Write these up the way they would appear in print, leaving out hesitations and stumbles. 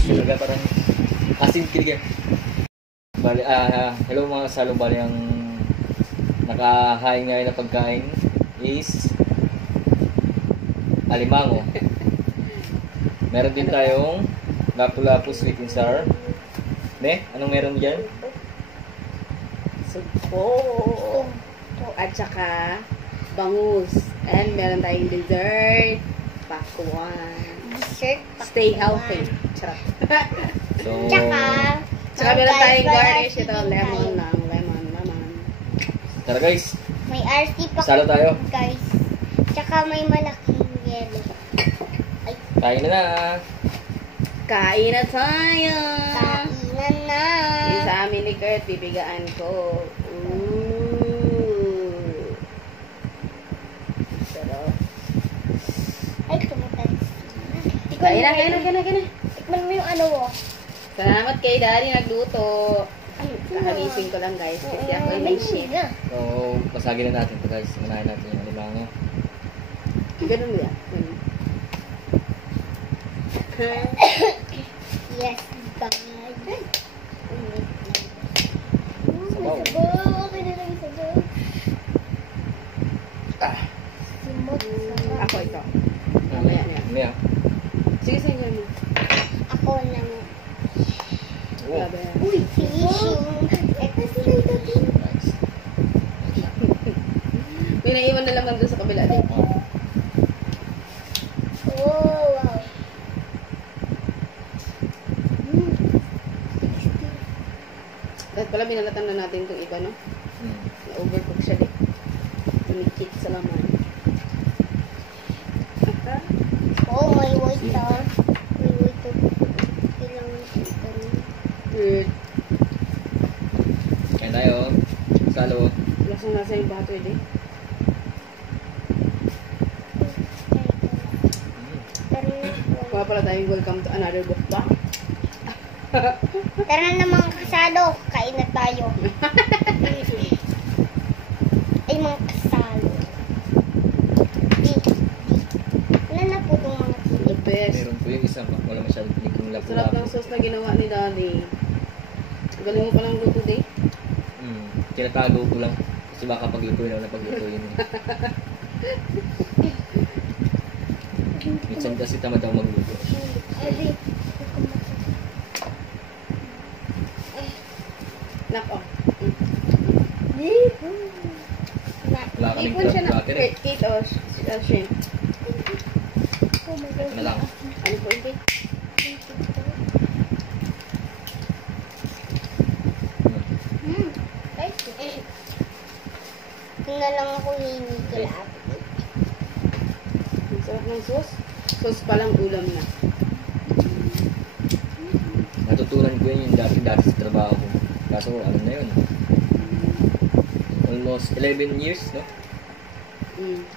Talaga parang asin kilig. Bali, hello mga kasalo, bali ang nakahain ngayon na pagkain is alimango. Meron din tayong lapu-lapu sweet and sour. Ne, anong meron dyan? Sugpo. At saka bangus. And meron tayong dessert. Pakwan. Dessert. Stay healthy. Charot. So, Tsaka meron tayong garnish ito. Lemon. tara guys, May RC pa salo tayo. guys. Tsaka may malaking yellow. Kain na na. Kain na tayo. Kainan na. Yung sa amin ni Kurt, bibigaan ko. Ooh. Sarap. Ay, tumatalis. Kain na. Tikman mo yung ano mo. Salamat kay Daddy nagluto. Kakagising ko lang guys kasi ako ay may shift. So, pasagin na natin ito guys. Unahin natin yung alimango. Ganun mo yan. Yes, guys. Sabaw. Sabaw. Okay na lang sabaw. Simot. Ako ito. Mamaya na yan. Mamaya. Sige, sige mo. Ako ng Oh, Grabe yan. uy, fishing. Ito sila ito. nice. May naiwan na laman doon sa kabila din. Oh, wow. Dahil pala binalatan na natin itong iba, no? Na-overcook siya din. Tumikit sa laman. Oh, may white ah. May white ah. Kailangan ito. Good. Kain tayo. Salo. Lasang-lasa yung butter din. Kuha pala tayong welcome to another mukbang. Tara na mga kasalo, kain na tayo. Ay mga kasalo. Wala na po itong mga The best. Meron po yung isa pa. Wala masyadong pinikong Sarap ng lapu-lapu. sauce na ginawa ni Daddy. Galing mo palang luto din. Tinatago ko lang. Kasi baka paglutuin ako na paglutuin. Minsan kasi tamad ako magluto. Nako. Wala kaming Ipon siya na. butter eh. Kate o shrimp. Oh my Ito na lang. Ano po hindi? Tingnan lang ako hinigil up. Ang sarap ng sauce. Sauce palang ulam na. Natutunan ko yun yung dati-dati sa trabaho ko. Kaso ano na yun. Almost 11 years, no?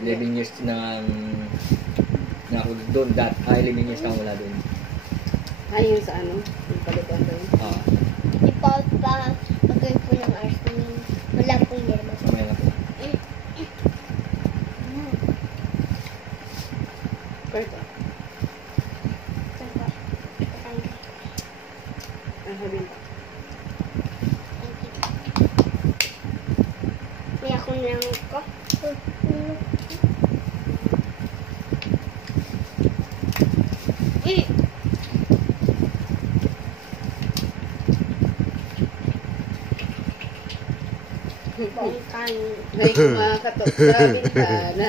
11 years na ako doon. 11 years na ako wala doon. Ay, yung sa ano? Yung palutuan ko yun. Di pa pagay po ng RC. Wala po yellow. Mamaya na po. Perfect. Ang sabihin ko. May ako lang ko. Bangkan. May kumakatok sa bintana.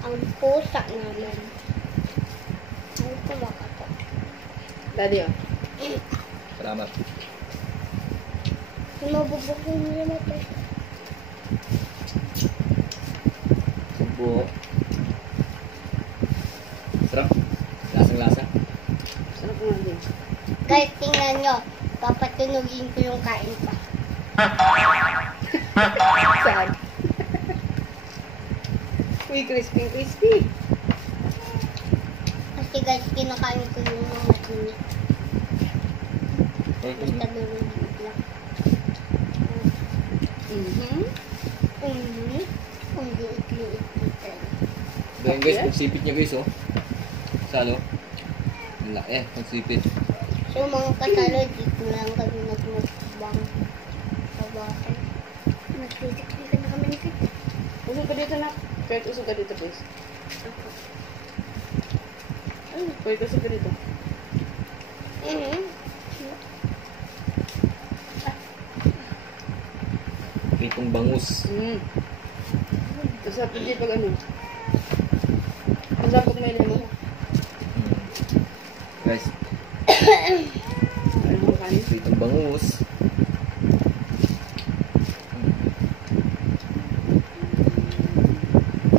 Ang pusa naman. Ang kumakatok. Daddy, oh. Salamat. Mabubukin niya na ito. Sumpo. Sarap. Lasang-lasa. Sarap nga din. Guys, tingnan nyo. Papatunugin ko yung kain pa. Saan? Uy, crispy. Kasi guys, kinakain ko yung mga tinik. Basta nilulog lang. Ang liit-liit dito. Ngayon guys, pagsipit niya guys, oh. Salo. Wala pagsipit. So, mga kasalo, dito lang kami nagmukbang sa bahay. Nagsisiklikan na kami ni Fit. Usog ka dito na. Kahit usog ka dito, please. Ay, kahit usog ka dito. Pritong bangus. Masarap din pag ano. Masarap pag may lemon. Guys, Ano mo kanin? pritong bangus.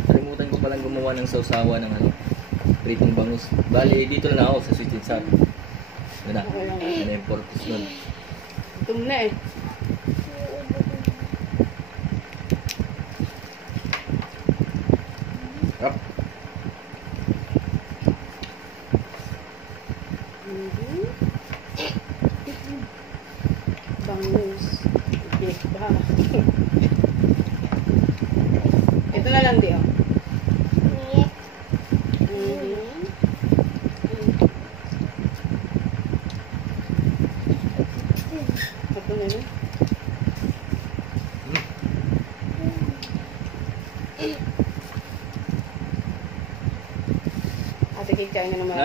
Kalimutan ko palang gumawa ng sausawa ng ano, pritong bangus. Bali, dito na ako sa sweet and sour. Yun na. Okay lang. Ano yung purpose nun? Gutom na eh. Rap. Bangus. Okay, baka. Ito na lang di oh. Ito na yun. Ate Kate, kaya nga naman.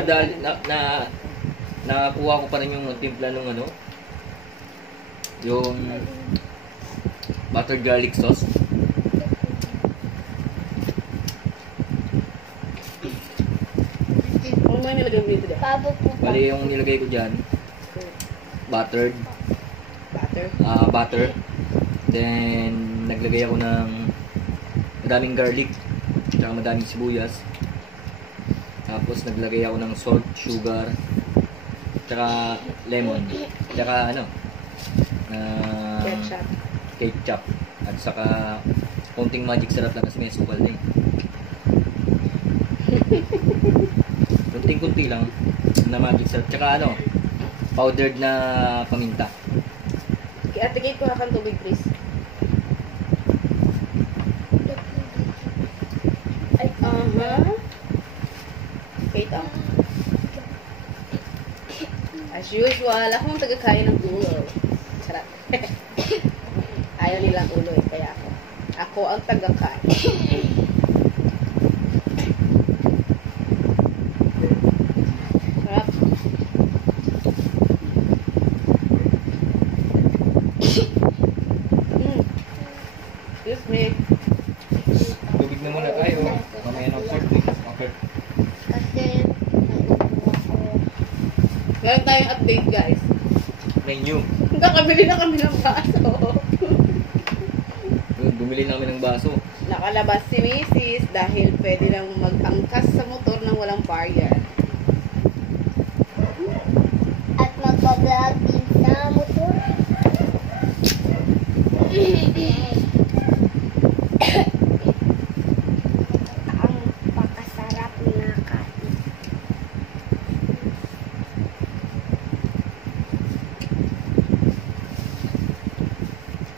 Nakakuha ko pa rin yung timpla ng ano, yung butter garlic sauce. Ano mo yung nilagay mo dito? Pabo po ba? Bali yung nilagay ko dyan, buttered, Butter. butter. Then, naglagay ako ng madaming garlic, tsaka madaming sibuyas. Tapos, naglagay ako ng salt, sugar, tsaka lemon, tsaka ano, Ketchup. ketchup, at saka konting magic sarap lang kasi may sukal na eh. Kunting-kunti lang na magic sarap, tsaka ano, powdered na paminta. Ate Kate, kuha kang tubig, please. Ay, Kate, oh. As usual, akong tagakain ng ulo. Sarap. Ayaw nilang ulo eh, kaya ako. Ako ang tagakain. Sarap. Excuse me. Tubig na muna tayo. Mamaya ng salt eh. Okay. Kasi, nag-upo ako. Meron tayong update, guys. Menu. Nakabili na kami ng baso. Bumili na kami ng baso. Nakalabas si Mrs. dahil pwede lang mag-angkas sa motor nang walang barrier. At magpa-vlog din sa motor. Ang pakasarap na kain.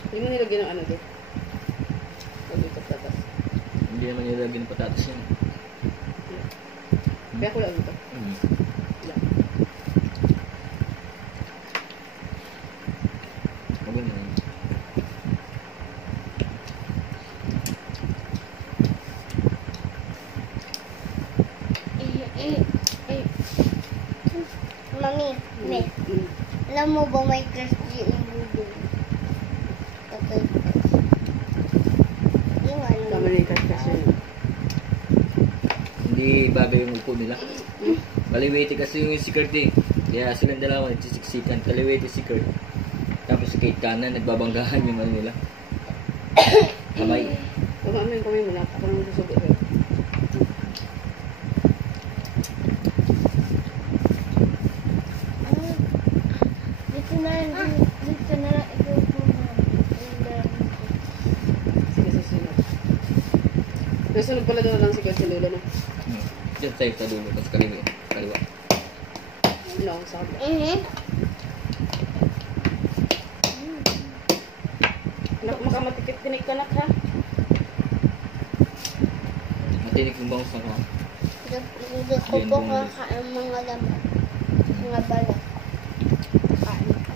Hindi mo nilagyan ng ano din. Dito tatas. Hindi naman nilagyan ng patatas yan. Kaya ko lang dito. Lang. Okay na yun. Mami, may, alam mo ba may crush yung budol? Kapag yung ano, Kamalikas kasi. Hindi bagay yung upo nila. Kaliwete kasi yung si Kurt eh. Kaya silang dalawa nagsisiksikan. Kaliwete si Kurt. Tapos si Kate kanan, nagbabanggahan yung ano nila. Kamay. Kumain mo na. Ako nang susugot eh. dito na lang ikaw po Sige, susunod. Susunod pala doon lang si Kurt sa dulo, no? Diyan tayo sa dulo. Tapos kaliwa. Kaliwa. No, sa kabila. Anak, makamatikit-tinik ka, nak, ha? Matinik yung bangus ako. Hindi ko po kakain mga laman. Mga balat. Kain ka.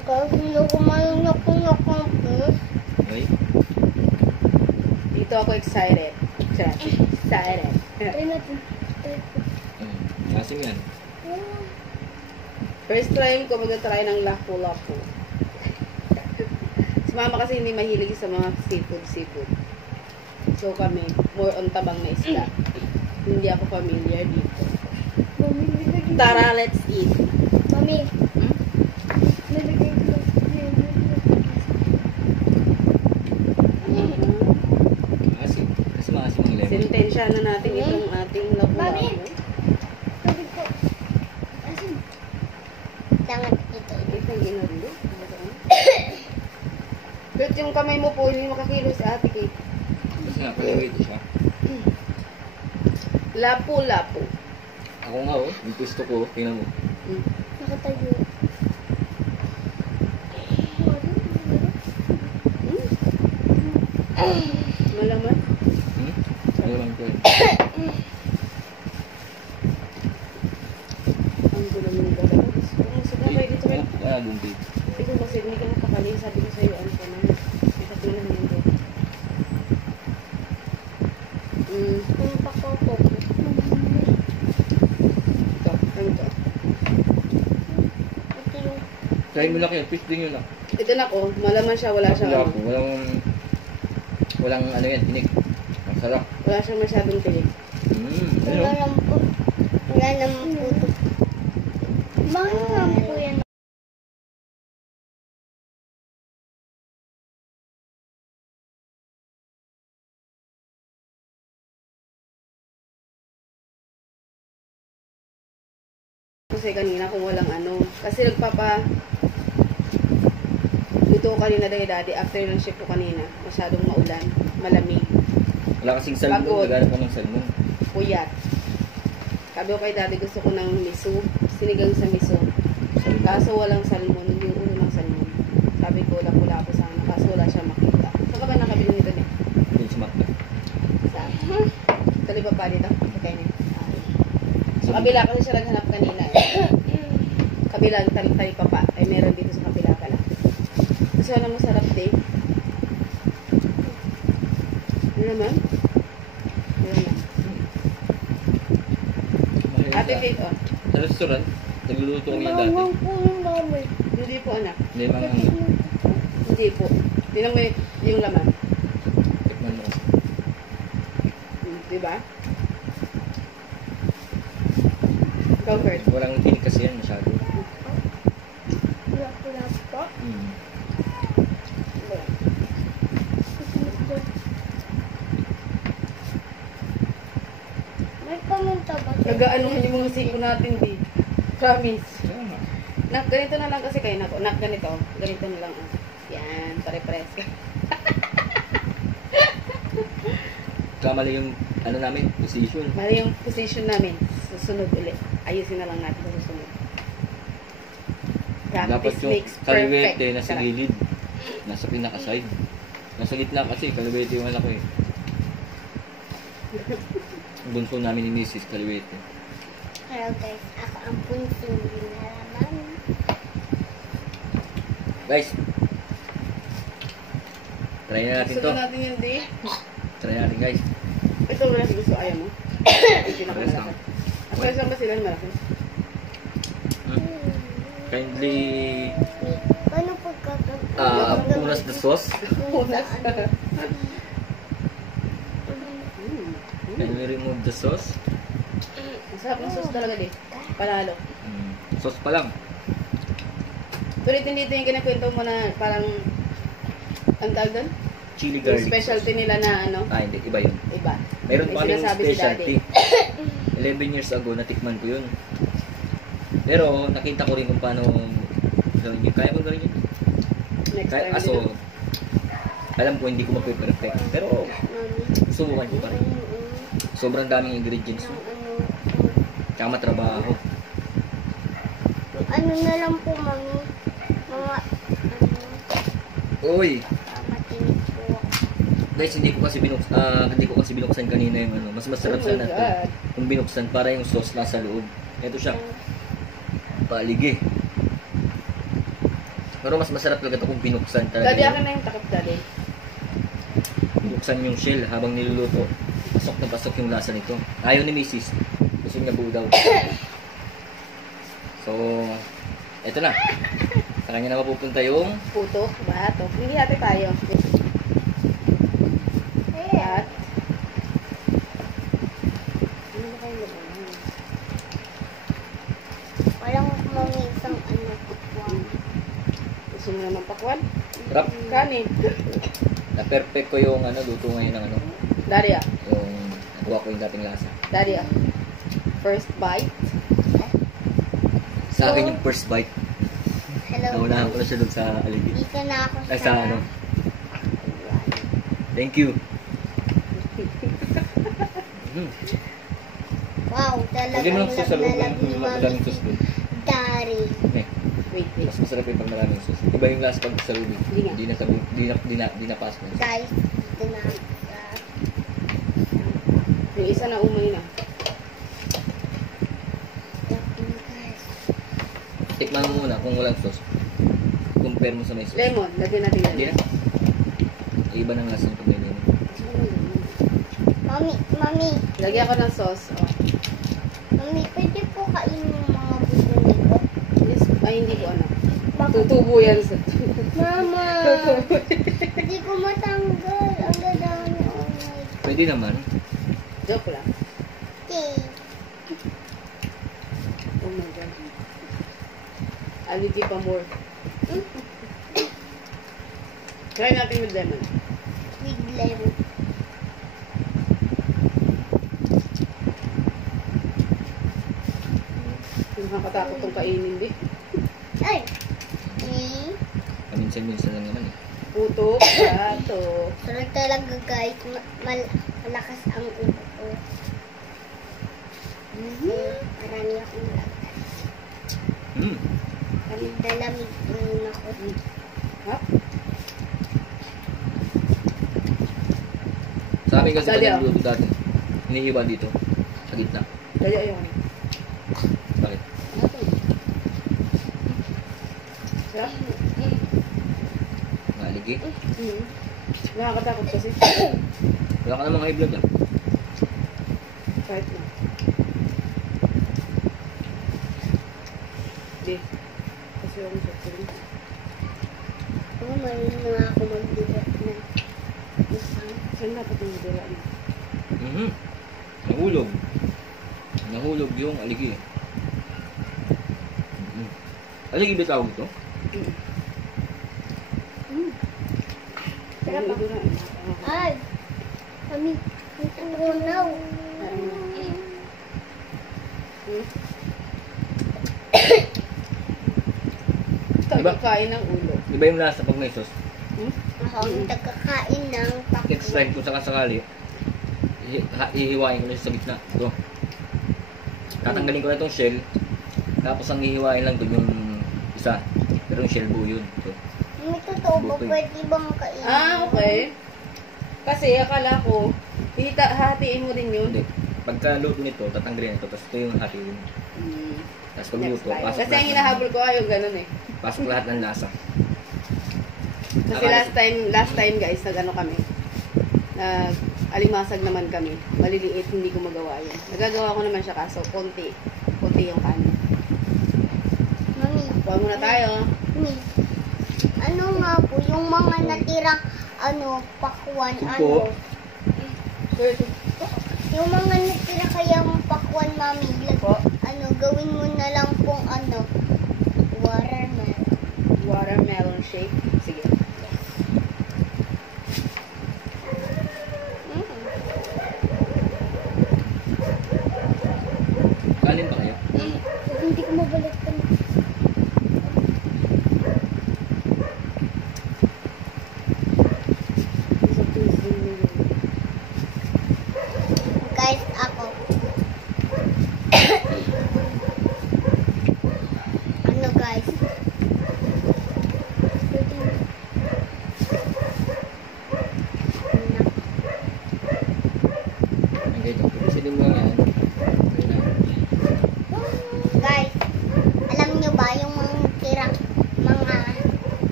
Kasi hindi ko malunok-unok. Okay? Dito ako excited. Excited. Try natin. Asim yan. First time ko mag-try ng lapu-lapu. Si mama kasi hindi mahilig sa mga seafood. So kami, more on tabang na isda. Hindi ako familiar dito. Mami, nilagay. Tara, let's eat. Mami, Hmm? nilagay ko lang. Asim. Kasi maasim ang lemon. Sintensya na natin itong ating Mami! lapu-lapu. Tubig ko. Asin. Tangat ito. Ito yung ginarilo. But yung kamay mo po, hindi makakilo si ate Kate. Kasi nga, kaliwete siya. Lapu-lapu. Ako nga oh, yung gusto ko, tingnan mo. Hmm. Nakatayo. Malaman. Ano lang ko eh. Ang gulo ng dalawa. Sabay dito rin. Wala lumpi. Ikaw kasi hindi ka mapakali. Sabi ko sa'yo, ano ka na. Ikatingnan mo yun. Ang pakoko. Ito. Ano to? Ito yung Try mo lang yan, fish din yun lang. Ito na ko. Malaman siya. Wala siyang Wala ano. po, walang ano yan, tinik. Ang sarap. Wala siyang masyadong pilig. Ano? wala lang po. Wala naman po ito. Bakit lang po yan? Kasi kanina kung walang ano. Kasi luto kanina dahil daddy. After ng shift ko kanina. Masyadong maulan. Malamig. Wala kasing salmon, Pagod. naghanap ko ng salmon. Puyat. Sabi ko kay daddy gusto ko ng miso. Sinigang sa miso. Kaso walang salmon. Yung ulo ng salmon. Sabi ko lapu-lapu sana. Kaso wala siya makita. Saan ka ba nakabili nito eh? Yung smack na. Sa Tuloy pa dito? Sa kainin. Sa kabila kasi siya naghanap kanina eh. Kabila, tali pa pa. Ay meron dito sa kabila pala. Kasi ano masarap din. Ano naman? Ano naman? Ate Kate, oh. Sa restaurant, nagluluto kami yan dati. Bawang po yung mami. Hindi po anak. Hindi mga Hindi po. Tingnan mo yung laman. tikman mo. Diba? Ikaw, Kurt. Walang tinik kasi yan masyado. Wala po. May pamunta ba? Nagaanuhan yung mga siko natin, di. Promise. Kaya nga. Nak, ganito na lang kasi kayo na ko. Nak, ganito. Ganito na lang. Oh. Yan, pare-pares ka. Kamali yung ano namin, position. Mali yung position namin. Susunod ulit. Ayusin na lang natin sa susunod. Dapat Practice yung makes kaliwete perfect. nasa Sarap. gilid. Nasa pinaka-side. Nasa gitna kasi, kaliwete yung anak ko eh. Ang bunso namin ni Mrs. Kaliwete. Hello guys, ako ang puntong ginalaman. Guys, try na natin Gusto to. na natin yun, di. Try natin guys. Ito wala si gusto. Ayaw mo. Pares lang. Pares lang ba sila ng malaki? Kindly Paano pagkakag... punas the sauce. Punas. Kindly remove the sauce. Masarap na sauce talaga, di. Panalo. Sauce pa lang. Tulit hindi ito yung kinakwento mo na parang ang tawag doon? Chili Yung garlic. specialty nila na ano, Hindi. Iba yun. iba. Mayroon May pa kaming sinasabi si specialty. 11 years ago, natikman ko yun. Pero, nakita ko rin kung paano gawin yun. Kaya mo gawin yun? Next Kaya, time. aso, alam ko hindi ko mag-perfect. Pero, subukan ko pa rin. Sobrang daming ingredients. Tsaka matrabaho. Ano na lang po, mami? Mga, Uy! matinig po ako. Guys, hindi ko kasi binuksan kanina yung ano. Mas masarap Oh my sana ito God. kung binuksan para yung sauce nasa loob. Ito siya. Paligi. Pero mas masarap talaga ito kung binuksan talaga. Daddy, akin na yung takip, daddy. Binuksan yung shell habang niluluto. Pasok na pasok yung lasa nito. Ayaw ni Mrs. Gusto niya buo daw. So, ito na. Sa kanya na mapupunta yung Puto, bato. Hindi hati tayo. At, ano ba kayo naman? Walang mamisang ano kukuha. Gusto mo naman pakwan? rap. Kanin. Na perfect ko yung ano, luto ngayon ng ano. Daddy, ah. Yung nakuha ko yung dating lasa. Daddy, ah. First bite. Sa akin yung first bite. Hello. Naunahan ko na siya doon sa aligi. Dito na ako Ay, sa ano. Thank you. Wow, Hindi mo lang talagang sauce sa loob. lamnalag ni Maraming Mami sauce doon. Dari. Eh, Wait, wait. mas masarap yung pag maraming sauce. Iba yung lasa pag sa loob. Hindi nga. Di napasok. Guys, dito na ako sa... Yung isa na umay na. Guys. Tikman mo muna kung walang sauce. Compare mo sa may sauce. Lemon, lagyan natin yan. Hindi na. Iba ng lasa yung pag may lemon. Mami, Lagyan ko ng sauce. Oh. Mami, pwede po kainin yung mga buto nito? Yes. Ay, hindi ko ano. Bakit? Tutubo yan sa... Mama! Hindi ko matanggal. Ang gadami. Oh my God. Pwede naman. Joke lang. Okay. Oh my God. I'll give pa more. Try natin with lemon. With lemon. Nakakatakot tong kainin din. Ay! Paminsan-minsan lang naman eh. Puto, bato. Sarap talaga guys. Malakas ang ubo ko. Marami akong lakas. Dalamig ang ako. Ha? Sa amin kasi pag Dali, ah. nagluto dati, hinihiwa dito. Sa gitna. Dali ayaw ko. Bakit? Sarap. Maligi. Nakakatakot kasi. Wala ka namang high blood ah. Kahit na. Di. Kasi ako sa tuloy. Oh, marunong na ako magbigat na. Isang. Saan dapat yung dila na? Nahulog. Nahulog yung aligi. Aligi ba tawag ito? Sarap ako. Ay! Mami, ito na. Diba? Kain ng ulo. Iba yung lasa pag may sauce. Ako ang tagakain ng pakwan. Next time kung sakasakali, hihiwain ko na siya sa gitna. Ito. Tatanggalin ko na itong shell. Tapos ang hihiwain lang doon yung isa. Pero yung shell buo yun. Ito. May totoo ba? Butoy. Pwede bang kainin? Okay. Kasi akala ko, hahatiin mo din yun. Hindi. Pagka luto nito, tatanggalin ito. Tapos ito yung hatiin. Tapos pag Next luto, time. pasok Kasi ang hinahabol ko ayaw ganun eh. pasok lahat ng lasa. Kasi last time guys, nag-ano kami. Alimasag naman kami. Maliliit, hindi ko magawa yun. Nagagawa ko naman siya kaso, konti. Konti yung kanin. Mami, Kuha muna tayo. Mami. Ano nga po, yung mga natirang pakwan, Supo. yung mga natira kayang pakwan, Mami, gawin mo na lang pong watermelon. Watermelon shake. Sige. Kanin ba kayo? Hindi ko mabalik pa. Guys, ako. Guys? Pwede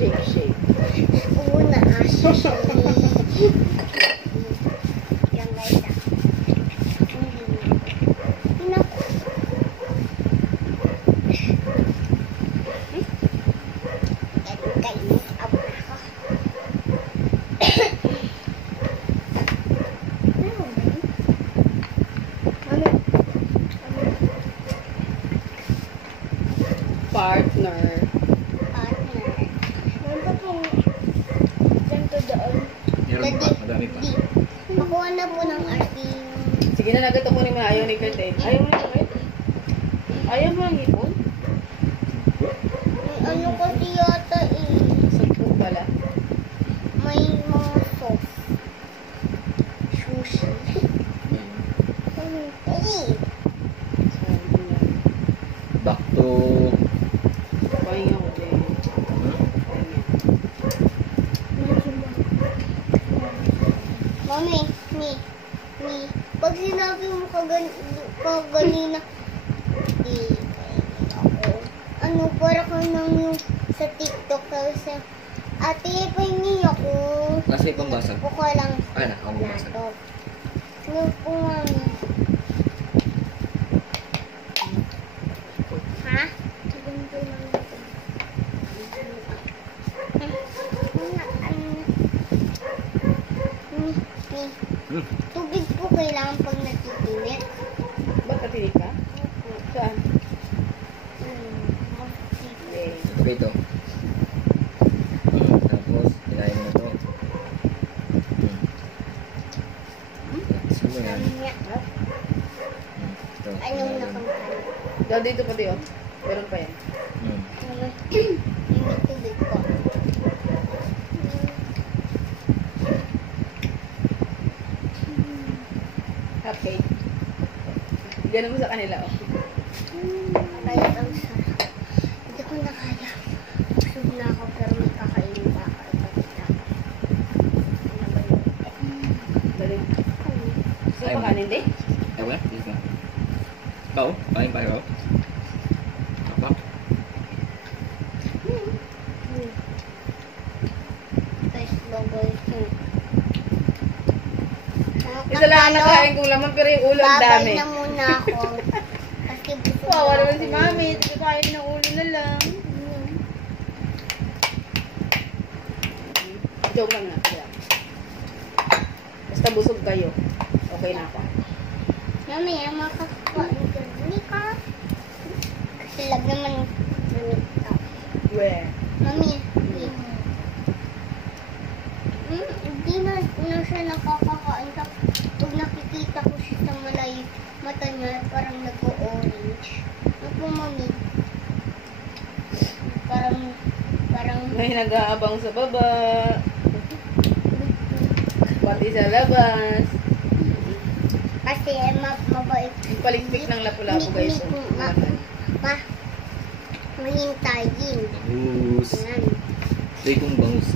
Shake, shake. Una asa siya. Yan guys ah. Naku. Kainis ako. Partner. Meron pa, madami pa. Makuha na po ng ating... Sige na, nagato ko ni mga ayaw ni Kurt eh. Ayaw mo na Kurt? Ayaw mo ang ipon? May ano kasi yata eh. Sampu pala. May mga sauce. Sushi. Eh. Sabi na. Back to... Pahinga ko din. Pahinga. Mami, me. Pag sinabi mo kaganina, ako, ano, para ka nang yung sa TikTok, sa ate, pahingi ako. Nasa ibang basa? Ako ka lang. Ay na, ako basa. Nato. Ano po, mami? Ha? Tubig po kailangan pag natitinit. Ba't patinig ka? Saan? Okay. Ito ba ito? Tapos, ilayin mo na ito. Tapos mo yan. Ito. Ano na kang Dahil dito pati oh. Meron pa yan. yung tubig ko. Cupcake. Ganun mo sa kanila oh. Kaya ang sarap. Hindi ko na kaya. Busog na ako pero may kakainin pa ako. Ano ba yun? Galing. Gusto mo kanin di? Ay, wala. Dito ka. Ikaw? Kain pa ikaw? Apa? Guys, logo ito. Isa lang ang nakain kong laman pero yung ulo ang dami. Babay na muna ako. Kasi busog Wawa na naman ako. si Mami. Hindi kain ng ulo na lang. Joke lang na. Yeah. Basta busog kayo. Okay na ako. Mami, makakakuha ka. Mika. Kasi lag naman. Mika. Where? Mami, hindi na siya nakakakain. Pag nakikita ko siya sa malayo, mata niya parang nag-orange. Ano po, Mami? Parang May nag-aabang sa baba. Pati sa labas. kasi mabait. Palikpik ng lapu-lapu guys. Mahintayin. Bangus. Ayan. Say kong bangus.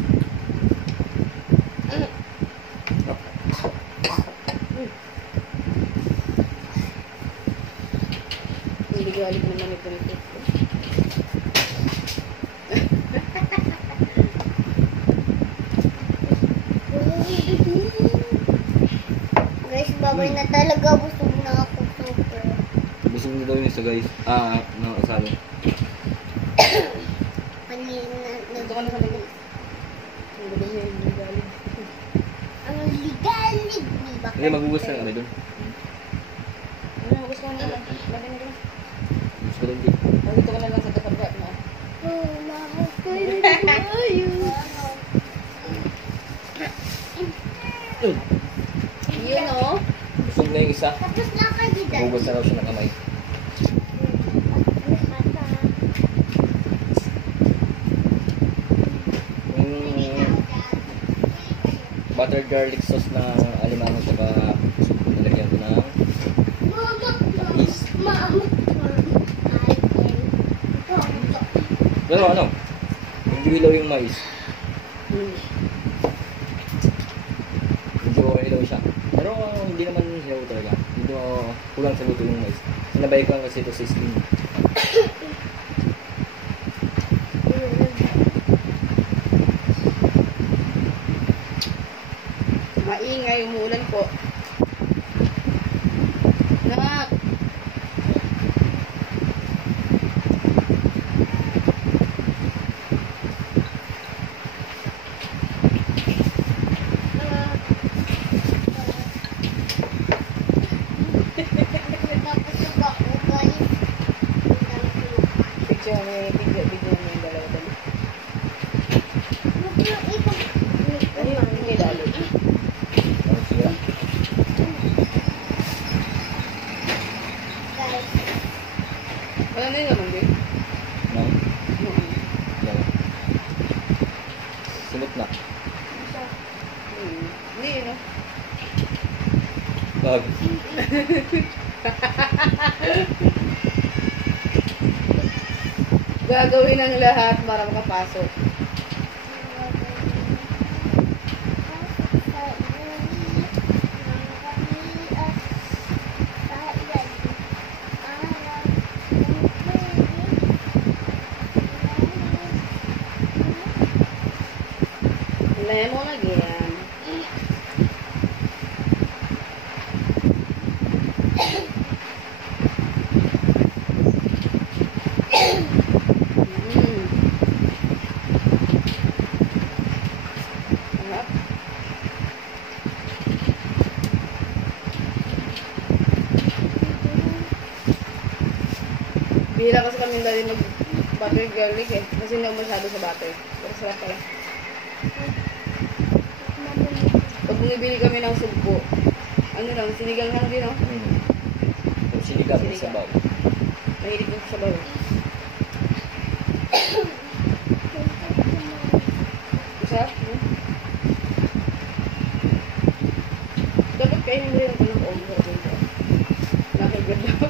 Hindi galit naman ito nito. Guys, babay na talaga. Busog na ako. Super. Busog na daw yun isa guys. Sabi. Kanina. Ito ka na sa likod. Ang gulo niya yung galit. Ang ligalig. Hindi, magugus na kami dun. Ano, gusto ko na lang. Lagyan mo doon. Gusto ko din. Dito ka na lang sa kapag na. Oh, mahal ko yun. Yun o. Busog na yung isa. Tapos lang kayo dito. Magugus na raw siya ng kamay. Buttered garlic sauce na alimango saka nilagyan ko ng mais. Pero ano, hindi ilaw yung mais. Medyo ilaw siya. Pero hindi naman ilaw talaga. Dito kulang sa luto yung mais. Sinabay ko lang kasi ito sa steam. Po. Nak. Napusog ako, guys. Picture mo yung dalawa dali. Ayun, hindi dali. Ano sila? Guys, Wala na yun naman, babe. No? Oo. Yan. Simot na. Hindi, no? Bago. Gagawin ang lahat para makapasok. Lemon again. Sarap. Bihira kasi kami dali mag-butter garlic eh. Kasi hindi ako masyado sa butter. Pero sarap pala. Pag bumibili kami ng sugpo, ano lang, sinigang lang din, no? Kung sinigang Sinigang. sa baw. Mahilig ko sa bawo. Sarap, no? Dapat kainin mo rin ako ng omo. Nakaganda ako.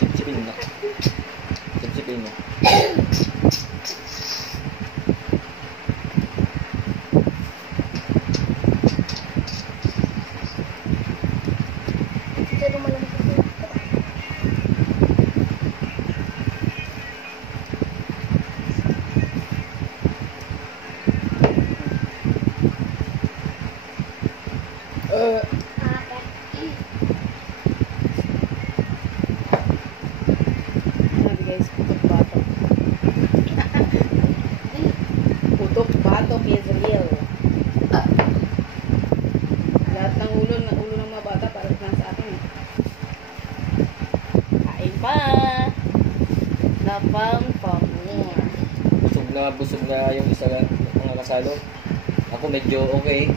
Chipsipin na. Chipsipin na. pero malamig ako. Sabi guys, putok batok. Putok batok is real. Lahat ng ulo ng mga bata para sa atin eh. Kain pa! Napang pa more. Busog na yung isa mga kasalo. Ako medyo okay.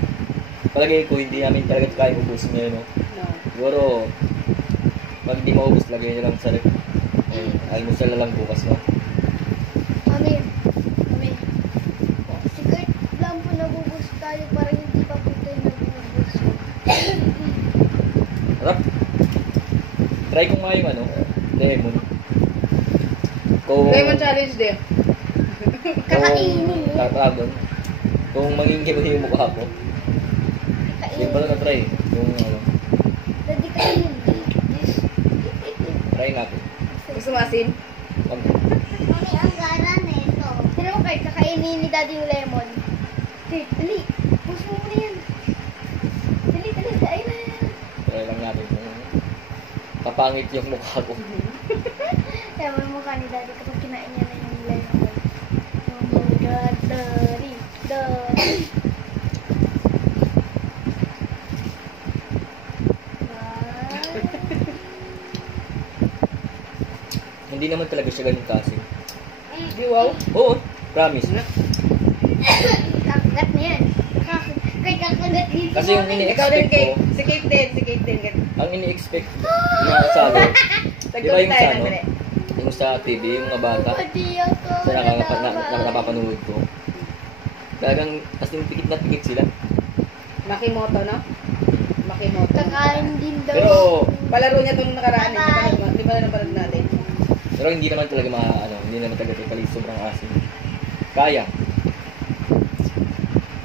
Palagay ko hindi namin talaga kaya ubusin ngayon, no? No. Siguro, pag di maubos, lagay nyo lang sa rep. Almusal na lang bukas, no? Mami, sigurt lang po nabubus tayo para hindi pa po tayo nabubus. Harap. Try kong nga yung lemon. Kung, Lemon challenge din. Kakainin mo. Kakagon. Kung mangingiba yung mukha ko. Yung pala Kakainin. na-try. Yung Daddy kainin. try natin. Gusto mo asin? Mami, ang gara nito. Sino mo kayo kakainin ni Daddy yung lemon? Dali. Puso mo na yan. Dali. Ay na. Try lang natin kung kapangit yung mukha ko. Kaya mo yung mukha ni Daddy kapag kinain niya na yung lemon. Oh my God, Daddy. Hindi naman talaga siya ganun kasi. Di wow? Oo, promise. Kakagat na yan. Kay kakagat dito. Kasi yung Ikaw din, ini-expect ko, Kate. Si Kate din. ang ini-expect na kasalo, di ba yung sa Tayo na, yung sa TV, yung mga bata, Pati ako. sa napapanood ko. Talagang, as in, pikit na pikit sila. Makimoto, no? Makimoto. Kakain din daw. Pero, Palaro niya itong nakaraan. Bye-bye. Di ba na napanood natin? pero hindi naman talaga hindi naman talaga tayo sobrang asin. Kaya.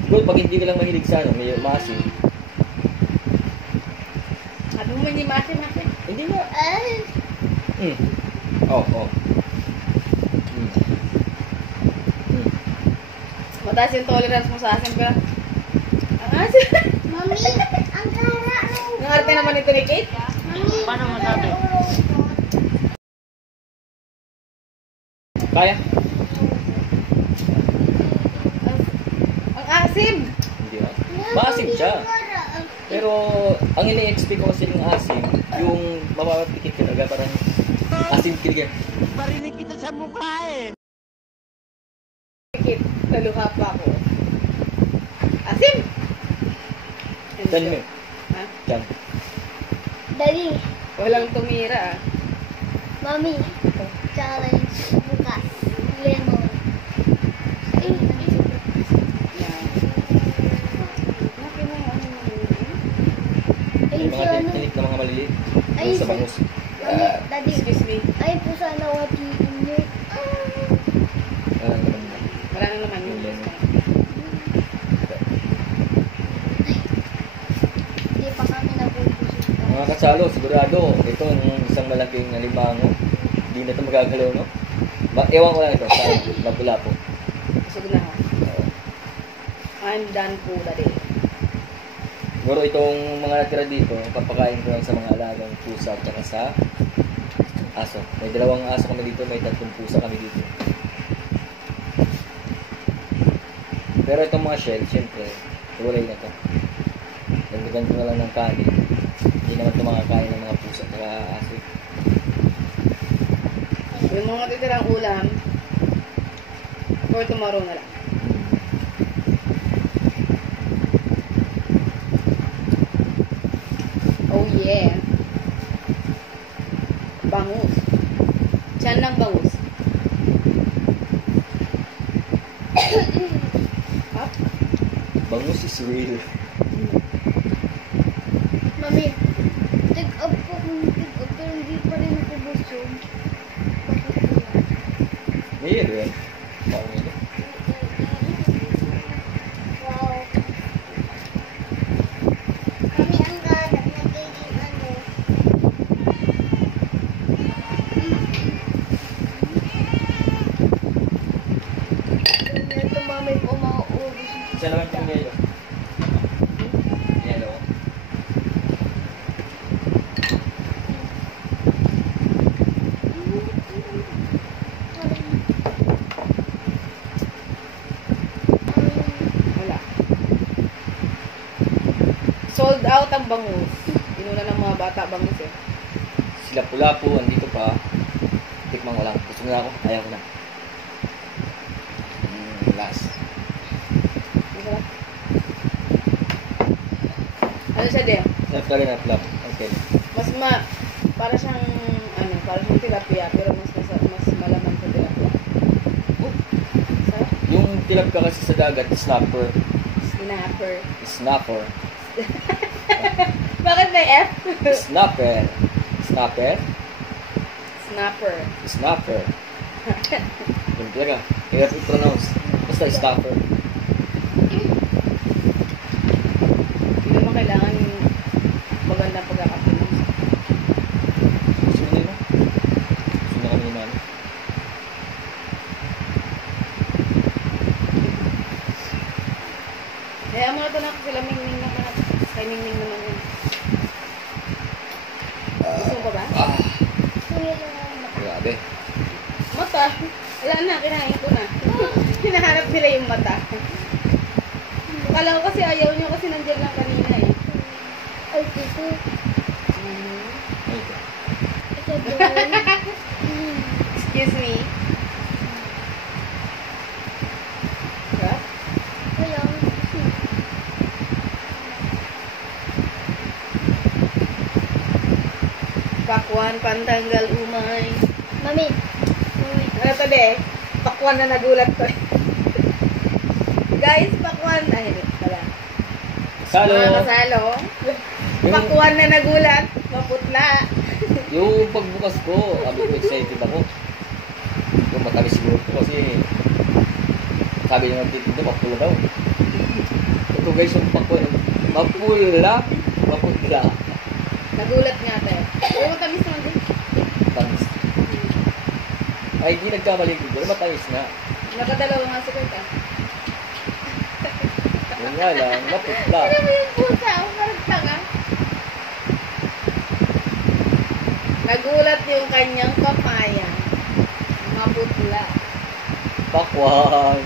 Siguro pag hindi ka lang mahilig sa may maasin, Sabi mo hindi masin. hindi na. Ay, Oh. Mataas yung tolerance mo sa asin ka. Ang asin. Mami, ang Ang arte naman ito ni Kate. Paano masabi? Kaya? Ang asim. Hindi ba? Maasim siya. Pero, ang ini-expect ko kasi ng asim, yung mapapapikit ka talaga parang asim kiligan. Parinig kita sa mukha eh. Kate, naluha pa ako. Asim! Diyan mo. Ha? Diyan. Daddy, Walang tumira ah. Mami, challenge bukas. Lemon. Yan. Laki mo yung ano mo yun. May mga tinik na mga maliliit. Ay, Sa bangus. Mami, Daddy, Excuse me. ay po sana watiin niyo. Wala na naman yun. Hindi pa kami nabubusog. Mga kasalo, sigurado, ito yung isang malaking alimango. Hindi na ito magagalaw, no? Ewan ko lang ito, sa mapula po. Busog na ako. I'm done po daddy. Siguro itong mga natira dito, papakain ko lang sa mga alagang pusa at saka sa aso. May 2 aso kami dito, may 3 pusa kami dito. Pero itong mga shell, syempre, iwalay na ito. Dagdagan ko na lang ng kanin. Hindi naman ito makakain ng mga pusa at aso. Yung mga titirang ulam, for tomorrow na lang. Oh yeah. Bangus. Tiyan ng bangus. Up. Bangus is real. Mami, take-up po kung take-up pero hindi pa rin ako busog. Bakit kaya? Ngayon rin. Bakit nila? Wow. Kami ang ganap nagiging ano. Ito mami po mauubos. Isa naman itong ngayon. Yan o. Wala. Sold out ang bangus. Inuna ng mga bata bangus eh. Sila pula po, andito pa. Tikman ko lang. Gusto na ako. Ayaw ko na. Last. Masarap. Ano siya din? Sarap ka rin na pula po. Okay. Para siyang tilapia pero mas malaman sa tilapia. Sarap. Yung tilapia kasi sa dagat, snapper. Snapper. Snapper. Bakit may F? Snapper. Snapper. Snapper. Snapper. Yung talaga. Hirap i-pronounce. Basta snapper. Hindi naman kailangan magandang pagkakapinos. Gusto mo nila? Gusto na kami naman. Kaya mo na ito na sila Mingming naman. Kay Mingming naman yun. Gusto mo pa ba? Kuya lang ang mata. Grabe. Mata. Wala na, kinain ko na. Hinahanap nila yung mata. Akala ko kasi ayaw niyo kasi nandiyan lang kanina eh. Ay, ito. Ito. Ito doon. Excuse me. Sarap? Kaya, Pakwan, pantanggal, umay. Mami. Ano to de? Pakwan na nagulat ko. Guys, pakwan. Ay, hindi pala. Salo. Mga kasalo. Pakwan na nagulat. Maputla. Yung pagbukas ko, sabi ko excited ako. Yung matamis siguro ko kasi sabi niya nagtitinda, mapula daw. Ito guys, yung pakwan. Mapula. Mapula. Nagulat nga tayo. Oo, matamis naman din. Matamis. Ay, hindi nagkamali ko. Pero matamis nga. Nakadalawa nga si Kurt ah. Yun nga. nga lang, maputla. Ano mo yung pusa? Ang parang tanga. Nagulat yung kanyang papaya. Maputla. Pakwang.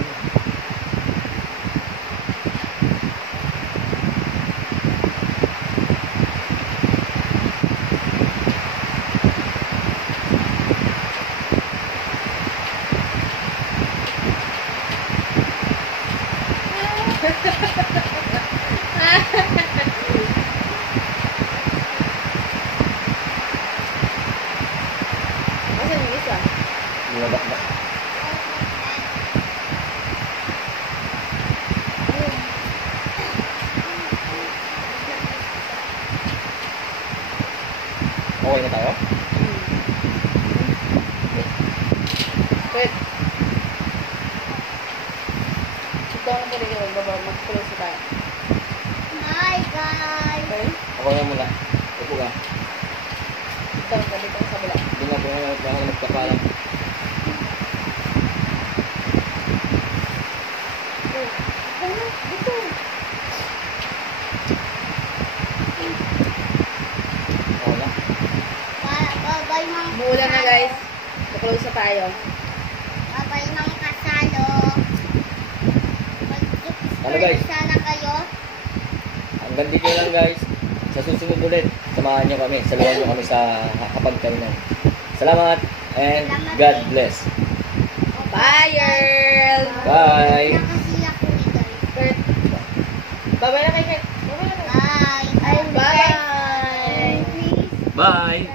Asan yung isa? Lumabak na. Okay na tayo? Wait. Ito ang pwede ka magbaba. Mag-close tayo. Hi guys! Okay? Ako na muna. Upo ka. Ito ang pwede ka sa bala. Hindi nga po ako nagkapalang. Dito. Okay na. Babay mga Mula na guys. Mag-close na tayo. Babay mga kasalo. Ano, guys? Mag-subscribe sana kayo. Hanggang dito lang guys. Sa susunod ulit, samahan nyo kami. Saluhan nyo kami sa kapagkainan. Salamat and God bless. Bye, girl! Bye! Nakasiya ko ni guys. Kurt. Bye-bye na kay Kurt. Bye-bye na kay Bye! Bye! Bye!